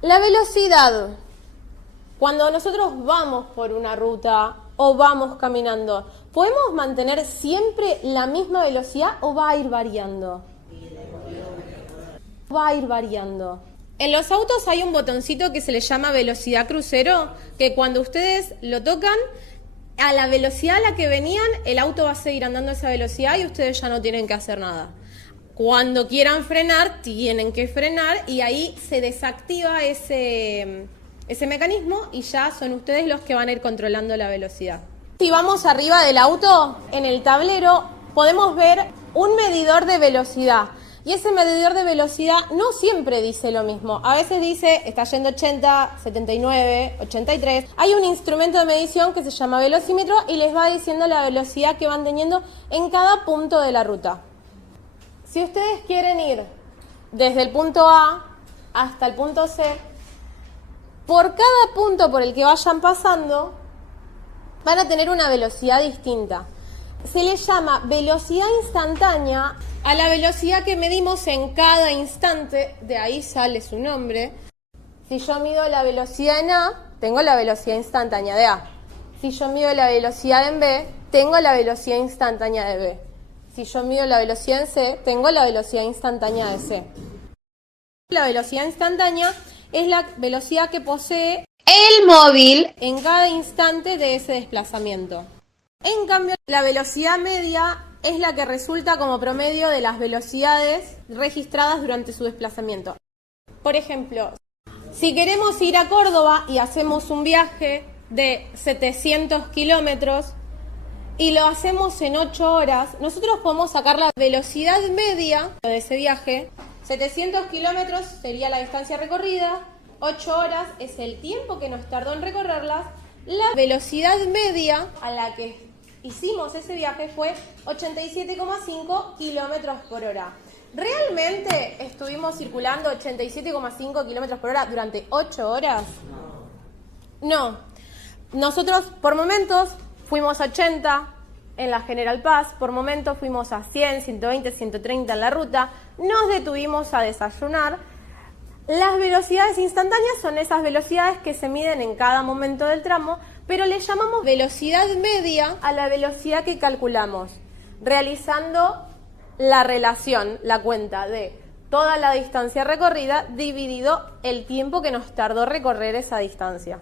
La velocidad, cuando nosotros vamos por una ruta o vamos caminando, ¿podemos mantener siempre la misma velocidad o va a ir variando? Va a ir variando. En los autos hay un botoncito que se le llama velocidad crucero, que cuando ustedes lo tocan, a la velocidad a la que venían, el auto va a seguir andando a esa velocidad y ustedes ya no tienen que hacer nada. Cuando quieran frenar, tienen que frenar y ahí se desactiva ese mecanismo y ya son ustedes los que van a ir controlando la velocidad. Si vamos arriba del auto, en el tablero podemos ver un medidor de velocidad. Y ese medidor de velocidad no siempre dice lo mismo. A veces dice, está yendo 80, 79, 83. Hay un instrumento de medición que se llama velocímetro y les va diciendo la velocidad que van teniendo en cada punto de la ruta. Si ustedes quieren ir desde el punto A hasta el punto C, por cada punto por el que vayan pasando, van a tener una velocidad distinta. Se le llama velocidad instantánea a la velocidad que medimos en cada instante, de ahí sale su nombre. Si yo mido la velocidad en A, tengo la velocidad instantánea de A. Si yo mido la velocidad en B, tengo la velocidad instantánea de B. Si yo mido la velocidad en C, tengo la velocidad instantánea de C. La velocidad instantánea es la velocidad que posee el móvil en cada instante de ese desplazamiento. En cambio, la velocidad media es la que resulta como promedio de las velocidades registradas durante su desplazamiento. Por ejemplo, si queremos ir a Córdoba y hacemos un viaje de 700 kilómetros y lo hacemos en 8 horas, nosotros podemos sacar la velocidad media de ese viaje. 700 kilómetros sería la distancia recorrida, 8 horas es el tiempo que nos tardó en recorrerlas. La velocidad media a la que hicimos ese viaje fue 87,5 kilómetros por hora. ¿Realmente estuvimos circulando 87,5 kilómetros por hora durante 8 horas? No. Nosotros por momentos fuimos a 80 en la General Paz, por momentos fuimos a 100, 120, 130 en la ruta, nos detuvimos a desayunar. Las velocidades instantáneas son esas velocidades que se miden en cada momento del tramo, pero le llamamos velocidad media a la velocidad que calculamos, realizando la relación, la cuenta de toda la distancia recorrida dividido el tiempo que nos tardó recorrer esa distancia.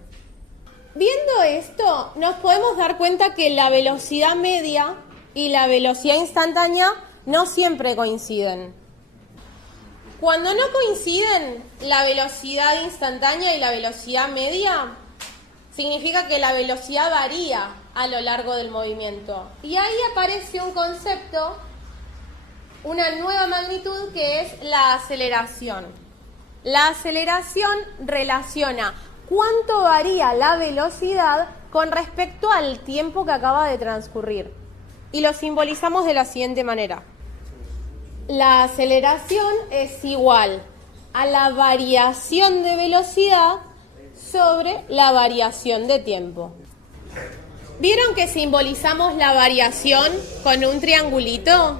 Viendo esto, nos podemos dar cuenta que la velocidad media y la velocidad instantánea no siempre coinciden. Cuando no coinciden la velocidad instantánea y la velocidad media, significa que la velocidad varía a lo largo del movimiento. Y ahí aparece un concepto, una nueva magnitud que es la aceleración. La aceleración relaciona cuánto varía la velocidad con respecto al tiempo que acaba de transcurrir. Y lo simbolizamos de la siguiente manera. La aceleración es igual a la variación de velocidad sobre la variación de tiempo. ¿Vieron que simbolizamos la variación con un triangulito?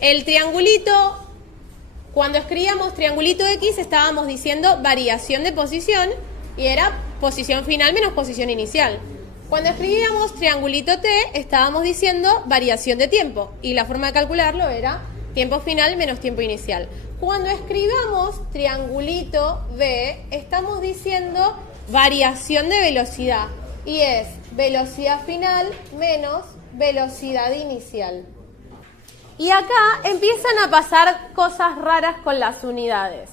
El triangulito, cuando escribíamos triangulito X, estábamos diciendo variación de posición y era posición final menos posición inicial. Cuando escribíamos triangulito T, estábamos diciendo variación de tiempo y la forma de calcularlo era tiempo final menos tiempo inicial. Cuando escribamos triangulito B, estamos diciendo variación de velocidad y es velocidad final menos velocidad inicial. Y acá empiezan a pasar cosas raras con las unidades.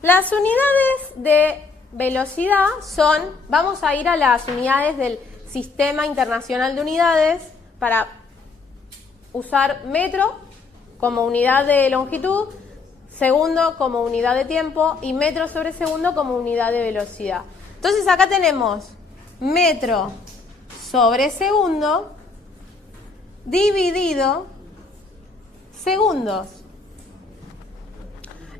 Las unidades de velocidad son, vamos a ir a las unidades del Sistema Internacional de Unidades para usar metro como unidad de longitud, segundo como unidad de tiempo y metro sobre segundo como unidad de velocidad. Entonces acá tenemos metro sobre segundo dividido segundos.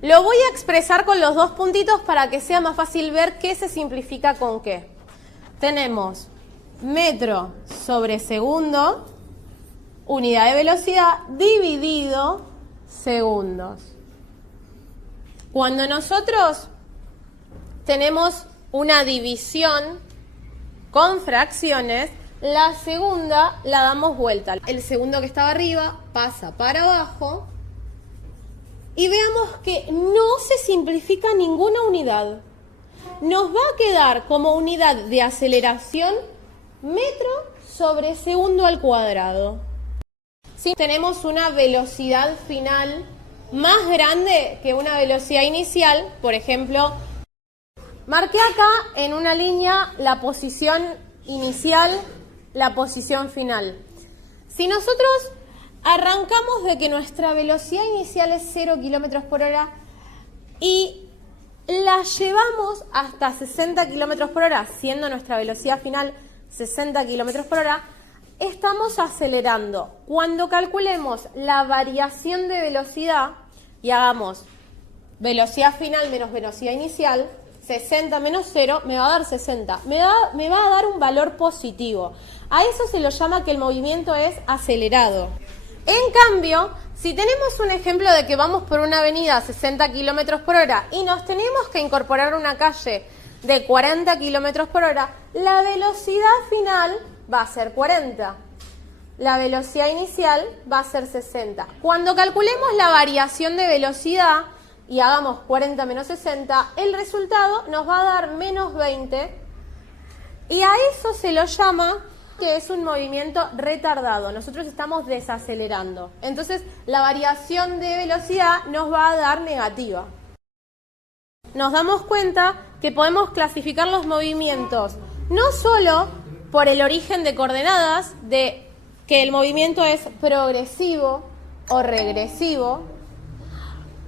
Lo voy a expresar con los dos puntitos para que sea más fácil ver qué se simplifica con qué. Tenemos metro sobre segundo, unidad de velocidad, dividido segundos. Cuando nosotros tenemos una división con fracciones, la segunda la damos vuelta. El segundo que estaba arriba pasa para abajo y veamos que no se simplifica ninguna unidad. Nos va a quedar como unidad de aceleración metro sobre segundo al cuadrado. Si tenemos una velocidad final más grande que una velocidad inicial, por ejemplo, marqué acá en una línea la posición inicial, la posición final. Si nosotros arrancamos de que nuestra velocidad inicial es 0 km por hora y la llevamos hasta 60 km por hora, siendo nuestra velocidad final 60 km por hora, estamos acelerando. Cuando calculemos la variación de velocidad y hagamos velocidad final menos velocidad inicial, 60 menos 0 me va a dar 60. Me va a dar un valor positivo. A eso se lo llama que el movimiento es acelerado. En cambio, si tenemos un ejemplo de que vamos por una avenida a 60 km por hora y nos tenemos que incorporar una calle de 40 km por hora, la velocidad final va a ser 40. La velocidad inicial va a ser 60. Cuando calculemos la variación de velocidad y hagamos 40 menos 60, el resultado nos va a dar menos 20 y a eso se lo llama que es un movimiento retardado. Nosotros estamos desacelerando. Entonces, la variación de velocidad nos va a dar negativa. Nos damos cuenta que podemos clasificar los movimientos no solo por el origen de coordenadas, de que el movimiento es progresivo o regresivo,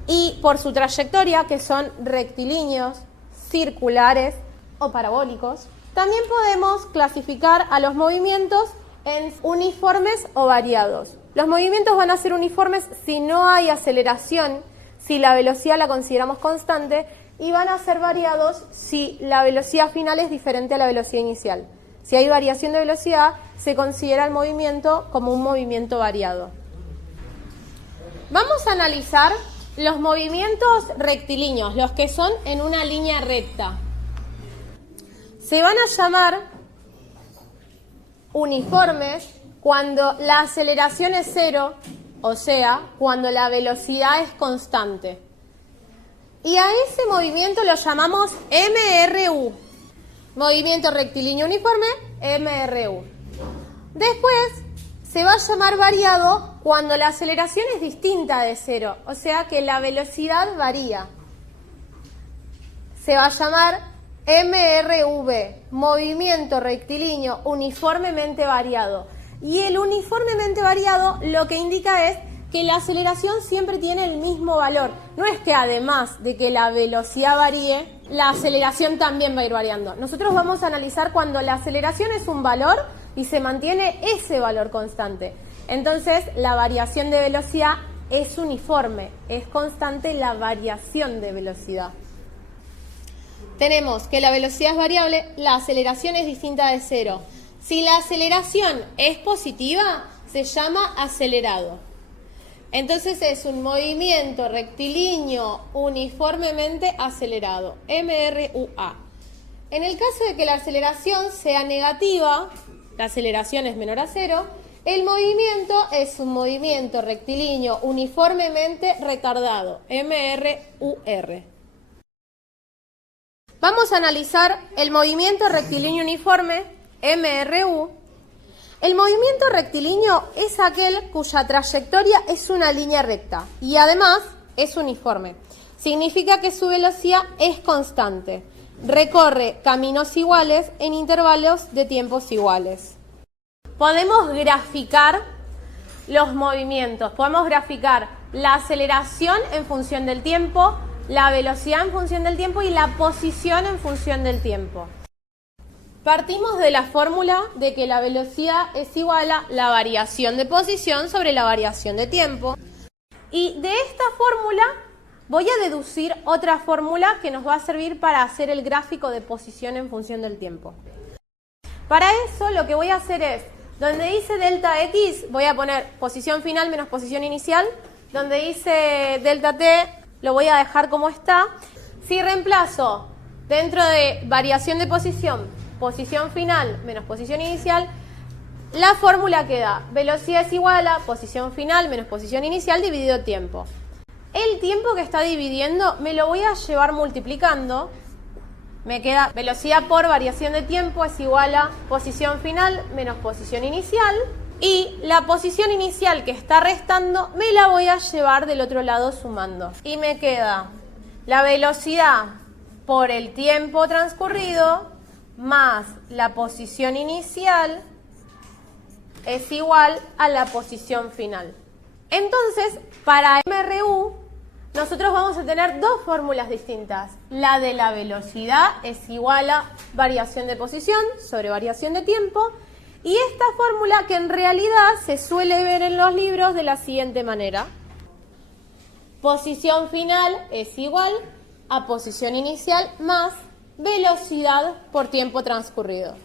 y por su trayectoria, que son rectilíneos, circulares o parabólicos. También podemos clasificar a los movimientos en uniformes o variados. Los movimientos van a ser uniformes si no hay aceleración, si la velocidad la consideramos constante, y van a ser variados si la velocidad final es diferente a la velocidad inicial. Si hay variación de velocidad, se considera el movimiento como un movimiento variado. Vamos a analizar los movimientos rectilíneos, los que son en una línea recta. Se van a llamar uniformes cuando la aceleración es 0, o sea, cuando la velocidad es constante. Y a ese movimiento lo llamamos MRU. Movimiento rectilíneo uniforme, MRU. Después se va a llamar variado cuando la aceleración es distinta de 0, o sea que la velocidad varía. Se va a llamar MRV, movimiento rectilíneo uniformemente variado. Y el uniformemente variado lo que indica es que la aceleración siempre tiene el mismo valor. No es que además de que la velocidad varíe, la aceleración también va a ir variando. Nosotros vamos a analizar cuando la aceleración es un valor y se mantiene ese valor constante. Entonces, la variación de velocidad es uniforme, es constante la variación de velocidad. Tenemos que la velocidad es variable, la aceleración es distinta de 0. Si la aceleración es positiva, se llama acelerado. Entonces es un movimiento rectilíneo uniformemente acelerado, MRUA. En el caso de que la aceleración sea negativa, la aceleración es menor a 0, el movimiento es un movimiento rectilíneo uniformemente retardado, MRUR. Vamos a analizar el movimiento rectilíneo uniforme, MRU. El movimiento rectilíneo es aquel cuya trayectoria es una línea recta y además es uniforme. Significa que su velocidad es constante. Recorre caminos iguales en intervalos de tiempos iguales. Podemos graficar los movimientos. Podemos graficar la aceleración en función del tiempo, la velocidad en función del tiempo y la posición en función del tiempo. Partimos de la fórmula de que la velocidad es igual a la variación de posición sobre la variación de tiempo. Y de esta fórmula voy a deducir otra fórmula que nos va a servir para hacer el gráfico de posición en función del tiempo. Para eso lo que voy a hacer es, donde dice delta x, voy a poner posición final menos posición inicial. Donde dice delta t, lo voy a dejar como está. Si reemplazo dentro de variación de posición, posición final menos posición inicial, la fórmula queda velocidad es igual a posición final menos posición inicial dividido tiempo. El tiempo que está dividiendo me lo voy a llevar multiplicando. Me queda velocidad por variación de tiempo es igual a posición final menos posición inicial. Y la posición inicial que está restando me la voy a llevar del otro lado sumando. Y me queda la velocidad por el tiempo transcurrido más la posición inicial es igual a la posición final. Entonces, para MRU, nosotros vamos a tener dos fórmulas distintas. La de la velocidad es igual a variación de posición sobre variación de tiempo. Y esta fórmula que en realidad se suele ver en los libros de la siguiente manera. Posición final es igual a posición inicial más velocidad por tiempo transcurrido.